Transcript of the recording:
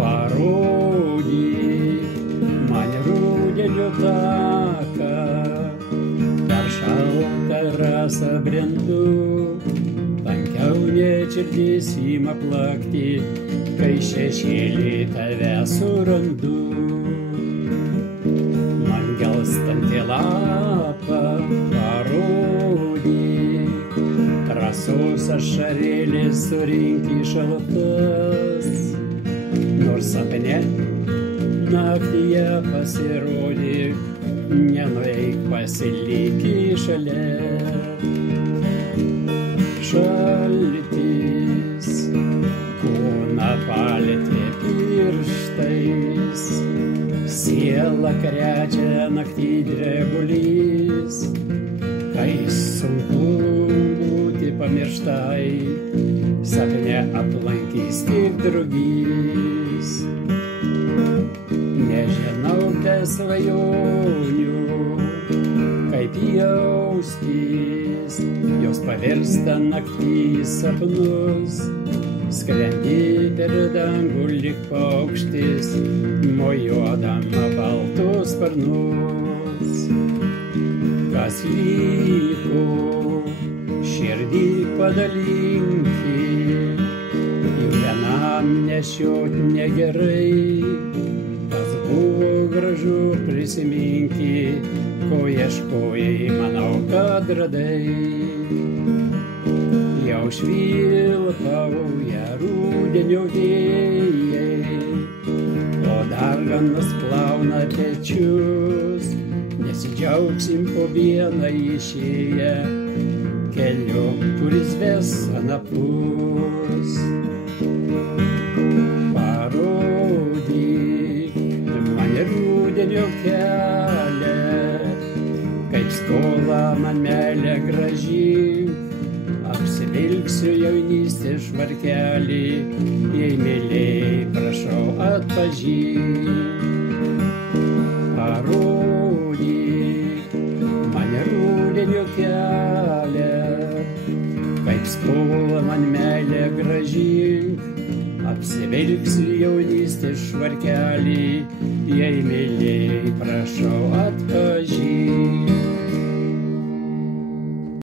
Parodyk man rudenio taką, per šaltą rasą brendu, tankiau net širdis ima plakti, kai šešėlį tave surandu. Man gelstantį lapą parodyk, rasos ašarėlės surink į šaltas, nors sapne naktyje pasirodyk, nenueik, pasilik šalia. Šaltis kūną palietė pirštais, sielą krečia naktį drebulys, kai sunku būti pamirštai, sapne aplankys tik drugys. Nežinau be svajonių, kaip jaustis, jos pavirsta naktį sapnus, skrendi per dangų lyg paukštis, mojuodama baltus sparnus. Kas liko, širdį padalinki, jau vienam nešiot negerai, kas buvo gražu prisiminki, ko ieškojai, manau, kad radai. Jau švilpauja rudenio vėjai, o darganos plauna pečius, nesidžiaugsim po vieną išėję keliu, kuris ves anapus. Parodyk man rudenio kelią, kaip skolą man meilę grąžink, apsivilksiu jaunystės švarkelį, jei myliai, prašau atpažink. Parodyk man rudenio kelią, kaip skolą man meilę grąžink, apsivilksiu jaunystės švarkelį, jei myliai, prašau atpažink.